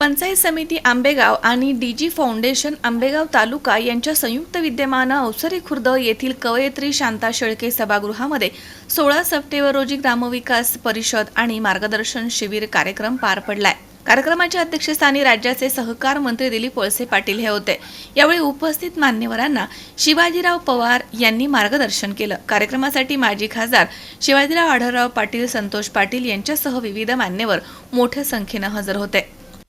पंचायत समिती आंबेगाव आणि डीजी फाउंडेशन आंबेगाव तालुका यांच्या संयुक्त विद्यमानं अवसरी खुर्द येथील कवयित्री शांता शेळके सभागृहामध्ये सोळा सप्टेंबर रोजी ग्रामविकास परिषद आणि मार्गदर्शन शिबिर कार्यक्रम पार पडलाय. कार्यक्रमाच्या अध्यक्षस्थानी राज्याचे सहकार मंत्री दिलीप वळसे पाटील हे होते. यावेळी उपस्थित मान्यवरांना शिवाजीराव पवार यांनी मार्गदर्शन केलं. कार्यक्रमासाठी माजी खासदार शिवाजीराव आढळराव पाटील संतोष पाटील यांच्यासह विविध मान्यवर मोठ्या संख्येनं हजर होते.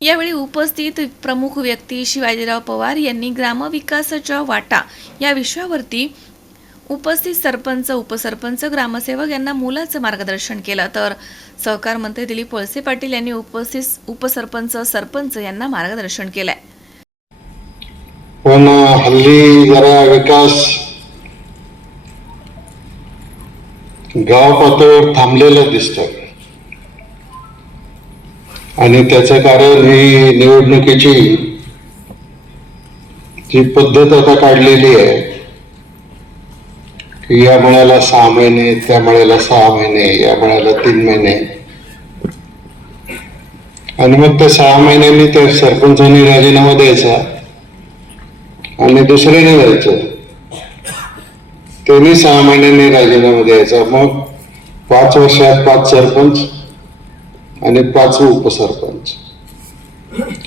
यावेळी उपस्थित प्रमुख व्यक्ती शिवाजीराव पवार यांनी ग्रामविकासाच्या वाटा या विषयावरती उपस्थित सरपंच उपसरपंच ग्रामसेवक यांना मुलाचं मार्गदर्शन केलं. तर सहकार मंत्री दिलीप वळसे पाटील यांनी उपस्थित उपसरपंच सरपंच यांना मार्गदर्शन केलंय. पण हल्ली जरा विकास गाव पातळीवर थांबलेला दिसत आणि त्याचं कारण ही निवडणुकीची जी पद्धत आता काढलेली आहे या मळ्याला सहा महिने त्या मळ्याला सहा महिने या मळ्याला तीन महिने. आणि मग त्या सहा महिन्यांनी त्या सरपंचांनी राजीनामा द्यायचा आणि दुसऱ्याने जायचं त्यांनी सहा महिन्यांनी राजीनामा द्यायचा. मग पाच वर्षात पाच सरपंच आणि पाच उपसरपंच.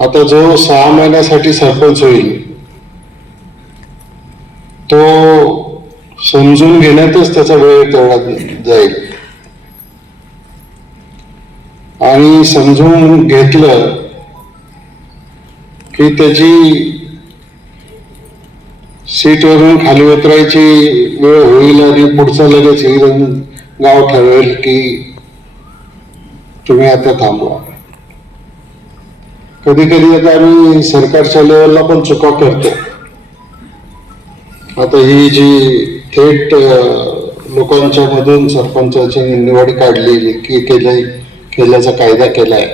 आता जो सहा महिन्यासाठी सरपंच होईल तो समजून घेण्यातच त्याचा वेळ तेवढा जाईल. आणि समजून घेतलं की त्याची सीटवरून खाली उतरायची वेळ होईल आणि पुढचा लगेच हिरण गाव ठरवेल की तुम्ही आता थांबवा. कधी कधी आता आम्ही सरकारच्या लेवलला पण चुका करतो. आता ही जी थेट लोकांच्या मधून सरपंचाची निवड काढलेली की केल्या केल्याचा कायदा केलाय.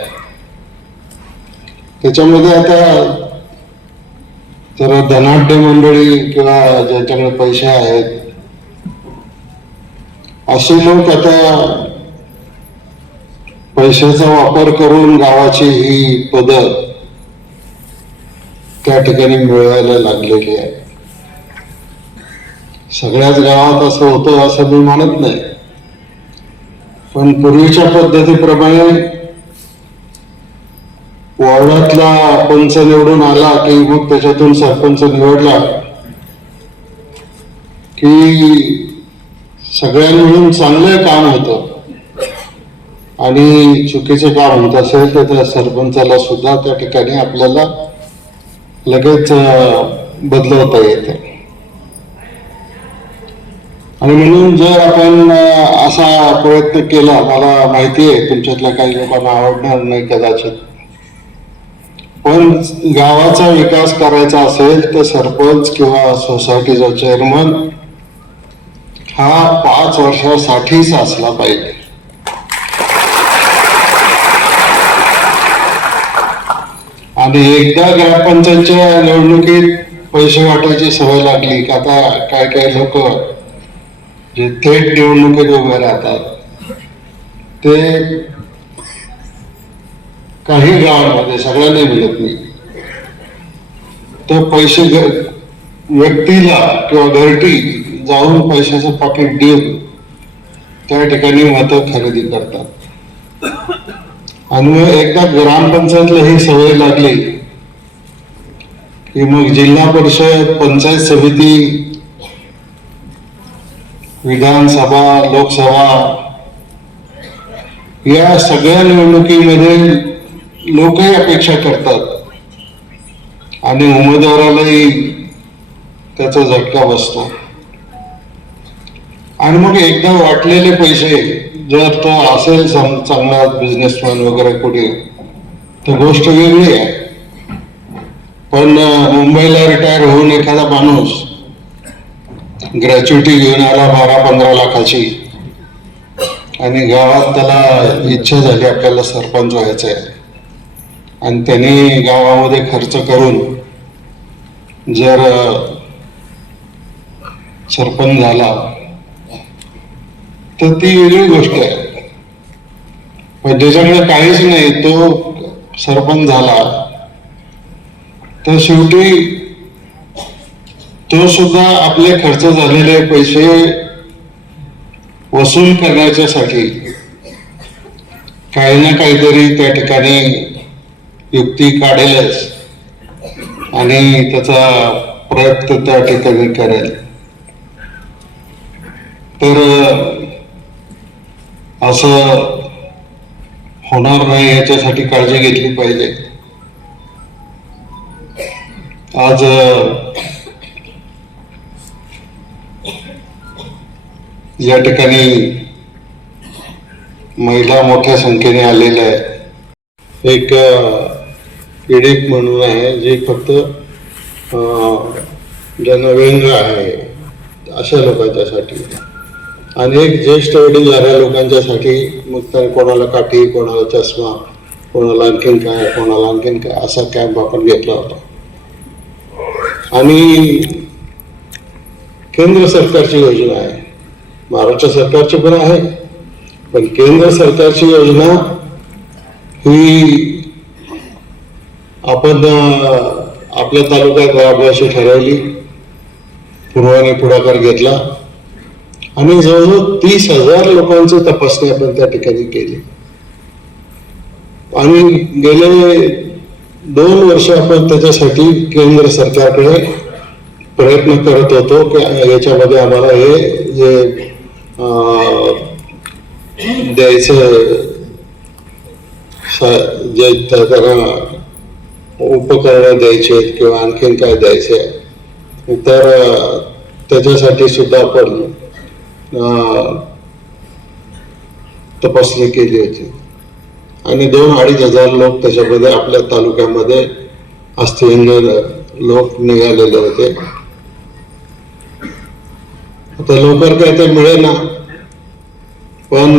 त्याच्यामध्ये आता जरा धनाढ्य मंडळी किंवा ज्यांच्याकडे पैसे आहेत असे लोक आता पैशाचा वापर करून गावाची ही पद त्या ठिकाणी मिळवायला लागलेली आहे सगळ्याच गावात असं होतं असं मी म्हणत नाही. पण पूर्वीच्या पद्धतीप्रमाणे वॉर्डातला पंच निवडून आला की मग त्याच्यातून सरपंच निवडला की सगळ्यांनी मिळून चांगलं काम होतं. आणि चुकीचं काम होत असेल तर त्या सरपंचाला सुद्धा त्या ठिकाणी आपल्याला लगेच बदलवता येते. आणि म्हणून जर आपण असा प्रयत्न केला मला माहिती आहे तुमच्यातल्या काही लोकांना आवडणार नाही कदाचित. पण गावाचा विकास करायचा असेल तर सरपंच किंवा सोसायटीचा चेअरमन हा पाच वर्षासाठीच असला पाहिजे. आणि एकदा ग्रामपंचायतच्या निवडणुकीत पैसे वाटायची सवय लागली का आता काय काय लोक जे थेट निवडणुकीत उभे राहतात. ते काही गावांमध्ये सगळ्यांना मिळत नाही. तर पैसे व्यक्तीला किंवा घरटी जाऊन पैशाचं पाकिट देऊन त्या ठिकाणी मतं खरेदी करतात. आणि मग एकदा ग्रामपंचायतला ही सवय लागली की मग जिल्हा परिषद पंचायत समिती विधानसभा लोकसभा या सगळ्या निवडणुकीमध्ये लोकही अपेक्षा करतात. आणि उमेदवारालाही त्याचा झटका बसतो. आणि मग एकदा वाटलेले पैसे जर तो असेल सम- चांगला बिझनेसमॅन वगैरे कुठे तर गोष्ट वेगळी आहे. पण मुंबईला रिटायर होऊन एखादा माणूस ग्रॅच्युटी घेऊन आला बारा पंधरा लाखाची. आणि गावात त्याला इच्छा झाली आपल्याला सरपंच व्हायचं आहे आणि त्यांनी गावामध्ये खर्च करून जर सरपंच झाला तर ती वेगळी गोष्ट आहे. पण ज्याच्याकडे काहीच नाही तो सरपंच झाला तर शेवटी तो सुद्धा आपले खर्च झालेले पैसे वसूल करण्याच्यासाठी काही ना काहीतरी त्या ठिकाणी युक्ती काढेलच आणि त्याचा प्रयत्न त्या ठिकाणी करेल. तर असं होणार नाही याच्यासाठी काळजी घेतली पाहिजे. आज या ठिकाणी महिला मोठ्या संख्येने आलेल्या आहेत. एक पीडित म्हणून आहे जे फक्त ज्यांना व्यंग आहे. अशा लोकांच्यासाठी आणि एक ज्येष्ठ वडीलधाऱ्या लोकांच्यासाठी मग तर कोणाला काठी कोणाला चष्मा कोणाला आणखीन काय कोणाला आणखीन काय असा कॅम्प आपण घेतला होता. आणि केंद्र सरकारची योजना आहे. महाराष्ट्र सरकारची पण आहे पण केंद्र सरकारची योजना ही आपण आपल्या तालुक्यात राबवायची ठरवली पूर्वाने पुढाकार घेतला आणि जवळजवळ तीस हजार लोकांची तपासणी आपण त्या ठिकाणी केली. आणि गेले दोन वर्ष आपण त्याच्यासाठी केंद्र सरकारकडे प्रयत्न करत होतो की याच्यामध्ये आम्हाला हे जे द्यायचं जे त्या- त्यांना उपकरणं द्यायची आहेत किंवा आणखीन काय द्यायचे आहे तर त्याच्यासाठी सुद्धा आपण तपासणी केली होती. आणि दोन अडीच हजार लोक त्याच्यामध्ये आपल्या तालुक्यामध्ये अस्थिविंग लोक निघालेले होते. तर लवकर काय ते मिळेना. पण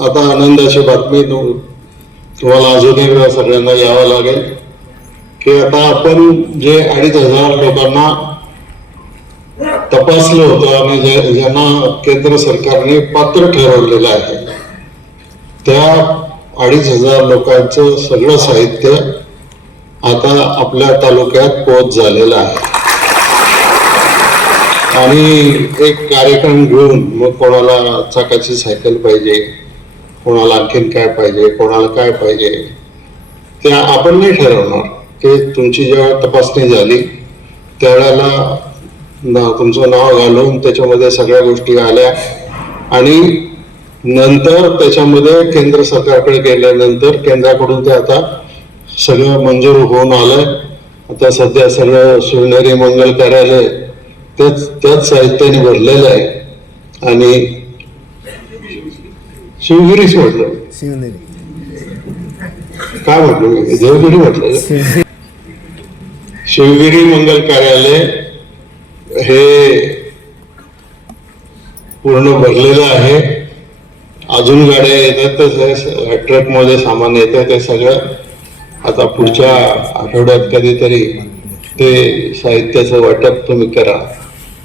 आता आनंदाची बातमी तुम्हाला अजून एकदा सगळ्यांना यावं लागेल की आता आपण जे अडीच हजार लोकांना तपासलं होतं आणि जे- ज्यांना केंद्र सरकारने पात्र ठरवलेलं आहे त्या अडीच हजार लोकांचं सगळं साहित्य आता आपल्या तालुक्यात पोच झालेलं आहे. आणि एक कार्यक्रम घेऊन मग कोणाला चाकाची सायकल पाहिजे कोणाला आणखीन काय पाहिजे कोणाला काय पाहिजे त्या आपण नाही ठरवणार. ते तुमची जेव्हा तपासणी झाली त्यावेळेला ना तुमचं नाव घालून त्याच्यामध्ये सगळ्या गोष्टी आल्या आणि नंतर त्याच्यामध्ये केंद्र सरकारकडे गेल्यानंतर केंद्राकडून ते आता सगळं मंजूर होऊन आलंय. आता सध्या सगळं शिवनेरी मंगल कार्यालय तेच त्याच साहित्याने भरलेलं आहे. आणि शिवगिरीच म्हटलं काय म्हटलं देवगिरी म्हटलं शिवगिरी. मंगल कार्यालय हे पूर्ण भरलेलं आहे. अजून गाड्या येतात ट्रकमध्ये सामान येतं ते सगळं. आता पुढच्या आठवड्यात कधीतरी ते साहित्याचं वाटप तुम्ही करा.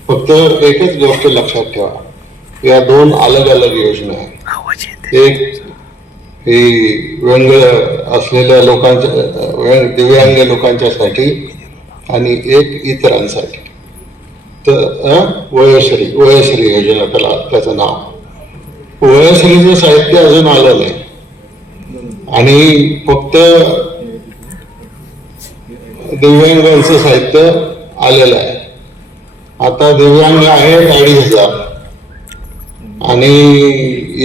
फक्त एकच गोष्ट लक्षात ठेवा. या दोन अलग अलग योजना आहेत. एक ही व्यंग असलेल्या लोकांच्या व्यंग- दिव्यांग लोकांच्यासाठी आणि एक इतरांसाठी. तर वयोश्री वयोश्री योजना त्याला त्याचं नाव. वयोश्रीचं साहित्य अजून आलं नाही. आणि फक्त दिव्यांगांचं साहित्य आलेलं आहे. आता दिव्यांग आहेत अडीच हजार. आणि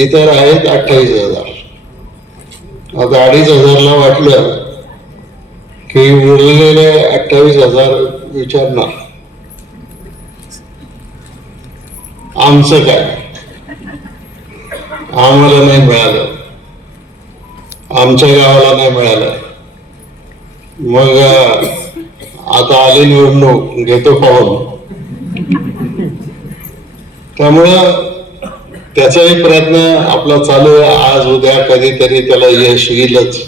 इतर आहेत अठ्ठावीस हजार. आता अडीच हजारला वाटलं की उरलेले अठ्ठावीस हजार विचारणार. आमचं काय? आम्हाला नाही मिळालं. आमच्या गावाला नाही मिळालं. मग आता आली निवडणूक घेतो पाहून. त्यामुळं त्याचाही प्रयत्न आपला चालू आज उद्या कधीतरी त्याला यश येईलच.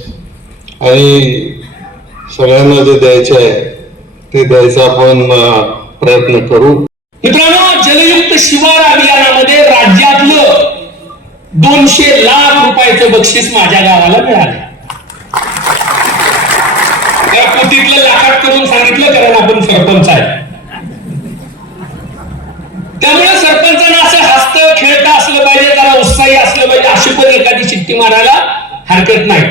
आणि सगळ्यांना जे द्यायचं आहे ते द्यायचा आपण प्रयत्न करू. मित्रांनो जलयुक्त शिवार अभियानामध्ये राज्यातलं दोनशे लाख रुपयाचं बक्षीस माझ्या गावाला मिळालं. त्या कोटीतलं लाखात करून सांगितलं कारण आपण सरपंच आहे. त्यामुळे सरपंचांना असं हसतं खेळता असलं पाहिजे त्याला उत्साही असलं पाहिजे अशी पण एखादी शिट्टी मारायला हरकत नाही.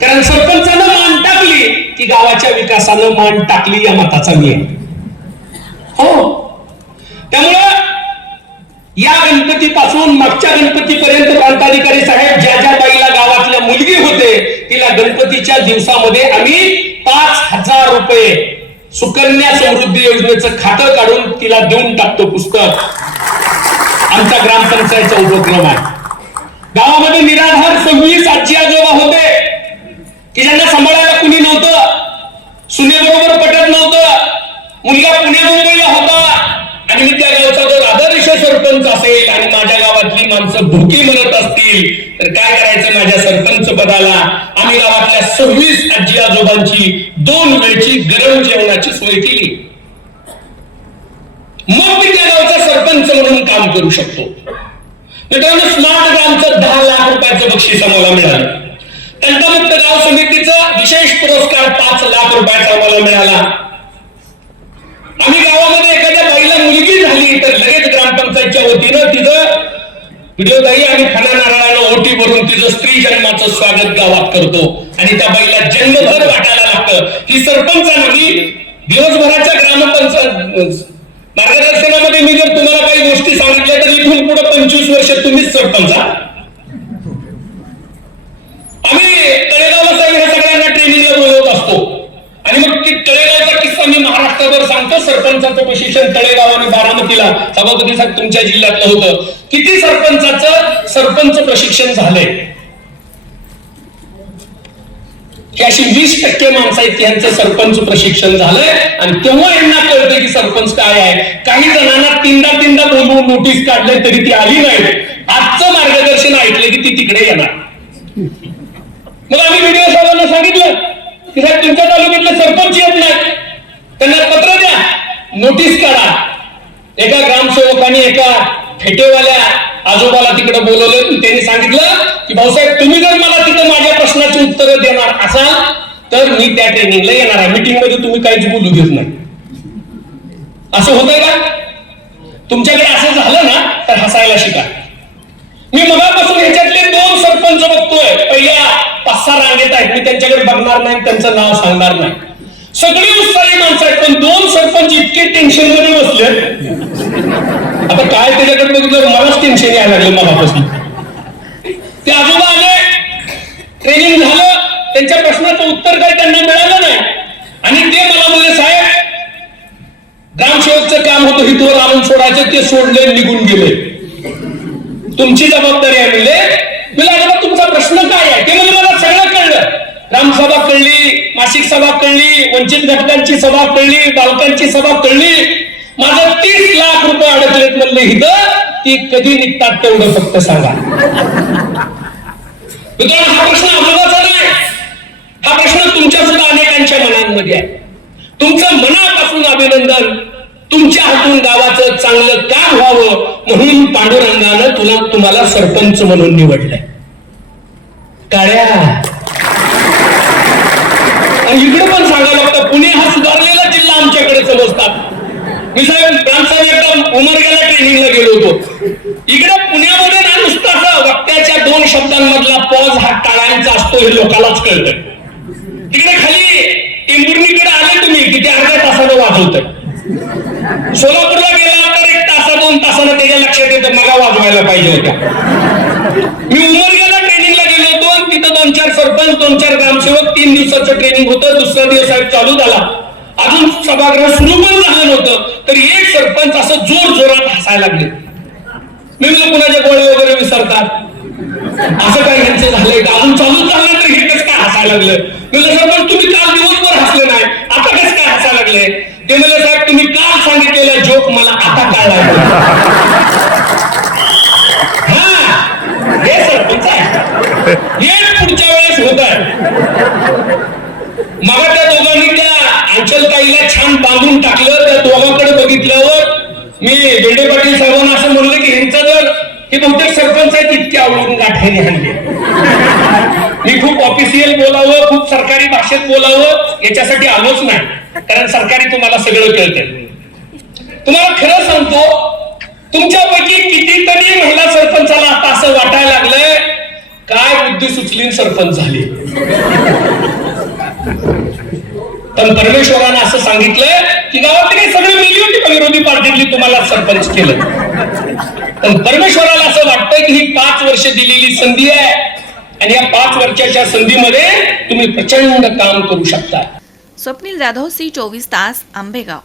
कारण सरपंचानं मान टाकली की गावाच्या विकासानं मान टाकली या मताचा मी हो. त्यामुळं या गणपती पासून मागच्या गणपतीपर्यंत प्रांताधिकारी साहेब ज्या ज्या बाईला गावातल्या मुलगी होते तिला गणपतीच्या दिवसामध्ये आम्ही पाच हजार रुपये सुकन्या समृद्धी योजनेचं खातं काढून तिला देऊन टाकतो पुस्तक. आमचा ग्रामपंचायतचा उपक्रम आहे. गावामध्ये निराधार सव्वीस आजी आजोबा होते. की ज्यांना सांभाळा कुणी नव्हतं सुनेबरोबर पटत नव्हतं मुलगा पुणे मुंबईला होता आणि मी त्या गावचा जर आदर्श सरपंच असेल आणि माझ्या गावातली माणसं भुकी म्हणत असतील तर काय करायचं माझ्या सरपंच पदाला? आम्ही गावातल्या सव्वीस आजी आजोबांची दोन वेळची गरम जेवणाची सोय केली. मग मी त्या गावचा सरपंच म्हणून काम करू शकतो. मित्रांनो स्मार्ट ग्रामचं दहा लाख रुपयाचं बक्षीस आम्हाला मिळालं. तंटमुक्त गाव समितीचा विशेष पुरस्कार पाच लाख रुपयाचा आम्हाला मिळाला. आम्ही गावामध्ये एखाद्या बाईला मुलगी झाली तर लगेच ग्रामपंचायतच्या वतीनं तिचं व्हिडिओताई आणि खना नारळानं ओटी भरून तिचं स्त्री जन्माचं स्वागत गावात करतो. आणि त्या बाईला जन्मभर वाटायला लागतं. ही सरपंचानं मी दिवसभराच्या ग्रामपंचायत मार्गदर्शनामध्ये मी जर तुम्हाला काही गोष्टी सांगितल्या तर इथून पुढे पंचवीस वर्ष तुम्हीच सरपंच आहात. आम्ही तळेगावला साहेब ह्या सगळ्यांना ट्रेनिंगला बोलवत असतो आणि मग ती तळेगावचा किस्सा मी महाराष्ट्रभर सांगतो सरपंचाचं प्रशिक्षण तळेगाव आणि बारामतीला. सभापती साहेब तुमच्या जिल्ह्यातलं होतं. किती सरपंचाचं सरपंच प्रशिक्षण झालंय? की अशी वीस टक्के माणसं आहेत यांचं सरपंच प्रशिक्षण झालंय आणि तेव्हा यांना कळतं की सरपंच काय आहे. काही जणांना तीनदा तीनदा बोलवून नोटीस काढले तरी ती आली नाही आजचं मार्गदर्शन ऐकलं की ती तिकडे येणार. मग आम्ही व्हिडिओ साहेबांना सांगितलं की साहेब तुमच्या तालुक्यातले सरपंच येत नाही त्यांना पत्र द्या. नोटीस काढा. एका ग्रामसेवकाने एका फेटेवाल्या आजोबाला तिकडे बोलवलं. त्यांनी सांगितलं की भाऊसाहेब तुम्ही जर मला तिथं माझ्या प्रश्नाची उत्तरं देणार असाल तर मी त्या ट्रेनिंगला येणार आहे. मीटिंगमध्ये तुम्ही काहीच बोलू घेत नाही. असं होतंय का? तुमच्याकडे असं झालं ना तर हसायला शिका. मी मगापासून ह्याच्यातले दोन सरपंच बघतोय. पहिल्या पाच सहा रांगेत आहेत. मी त्यांच्याकडे बघणार नाही त्यांचं नाव सांगणार नाही. सगळी उत्साही माणसं आहेत पण दोन सरपंच इतके टेन्शनमध्ये बसले आता काय त्याच्याकडे बघितलं मलाच टेन्शन यायला लागलं मनापासून. ते आजोबा आले ट्रेनिंग झालं त्यांच्या प्रश्नाचं उत्तर काय त्यांना मिळालं नाही. आणि ते मला बोलले साहेब ग्रामसेवकचं काम होतं हितवर आणून सोडायचं ते सोडले निघून गेले. तुमची जबाबदारी आहे. म्हणजे मला आजोबा तुमचा प्रश्न काय आहे? ते म्हणजे मला सगळं ग्रामसभा कळली मासिक सभा कळली वंचित घटकांची सभा कळली बालकांची सभा कळली. माझं तीस लाख रुपये अडकलेत म्हणले हिद ती कधी निघतात तेवढं फक्त सांगा. मित्रांनो हा प्रश्न आजोबाचा नाही. हा प्रश्न तुमच्या सुद्धा अनेकांच्या मनांमध्ये आहे. तुमचं मनापासून अभिनंदन तुमच्या हातून गावाचं चांगलं काम व्हावं म्हणून पांडुरंगानं तुला तुम्हाला सरपंच म्हणून निवडलंय. काळ्या आणि इकडे पण सांगावं लागतं पुणे हा सुधारलेला जिल्हा आमच्याकडे समजतात मी साहेब प्रांत एकदा उमरग्याला ट्रेनिंगला गेलो होतो इकडे पुण्यामध्ये ना नुसताच वक्त्याच्या दोन शब्दांमधला पॉज हा टाळांचा असतो हे लोकांनाच कळत तिकडे खाली टेंभुर्णीकडे आले तुम्ही किती अर्ध्या तासानं वाजवत सोलापूरला गेला तर एक तासा दोन तासानं त्याच्या लक्षात येतं मगा वाजवायला पाहिजे होत्या. मी उमरग्याला ट्रेनिंगला गेलो होतो तिथं दोन चार सरपंच दोन चार ग्रामसेवक तीन दिवसाचं ट्रेनिंग होतं दुसरा दिवस साहेब चालू झाला. अजून सभागृह सुरू पण झालं नव्हतं तर एक सरपंच असं जोर जोरात हसायला लागले. विविध म्हणलं कुणाच्या गोळे वगैरे विसरतात. असं काय यांचं झालंय का? अजून चालू चाललं तर हे कसं काय हसायला लागलं? म्हणजे सरपंच तुम्ही काल दिवसभर हसले नाही. आता कसं काय हसायला लागले? ते म्हणजे साहेब तुम्ही काल सांगितलेला जोक मला आता कळला. हा हे सरपंच आहे. हे पुढच्या वेळेस होत आहे. मग त्या दोघांनी त्या अंचलताईला छान बांधून टाकलं. हे बहुतेक सरपंच आहेत इतके आवडून गाठ्याने हाणले मी खूप ऑफिशियल बोलावं खूप सरकारी भाषेत बोलावं याच्यासाठी आलोच नाही. कारण सरकारी तुम्हाला सगळं कळतंय. तुम्हाला खरं सांगतो तुमच्यापैकी कितीतरी महिला सरपंचाला आता असं वाटायला लागलंय काय बुद्धी सुचली सरपंच झाली. पण परमेश्वरानं असं सांगितलं की गावातली काही सगळी मिली होती विरोधी पार्टीतली तुम्हाला सरपंच केलं. परमेश्वराला असं वाटतंय की ही पाच वर्ष दिलेली संधी आहे. आणि या पाच वर्षाच्या संधीमध्ये तुम्ही प्रचंड काम करू शकता. स्वप्नील जाधव सी चोवीस तास आंबेगाव.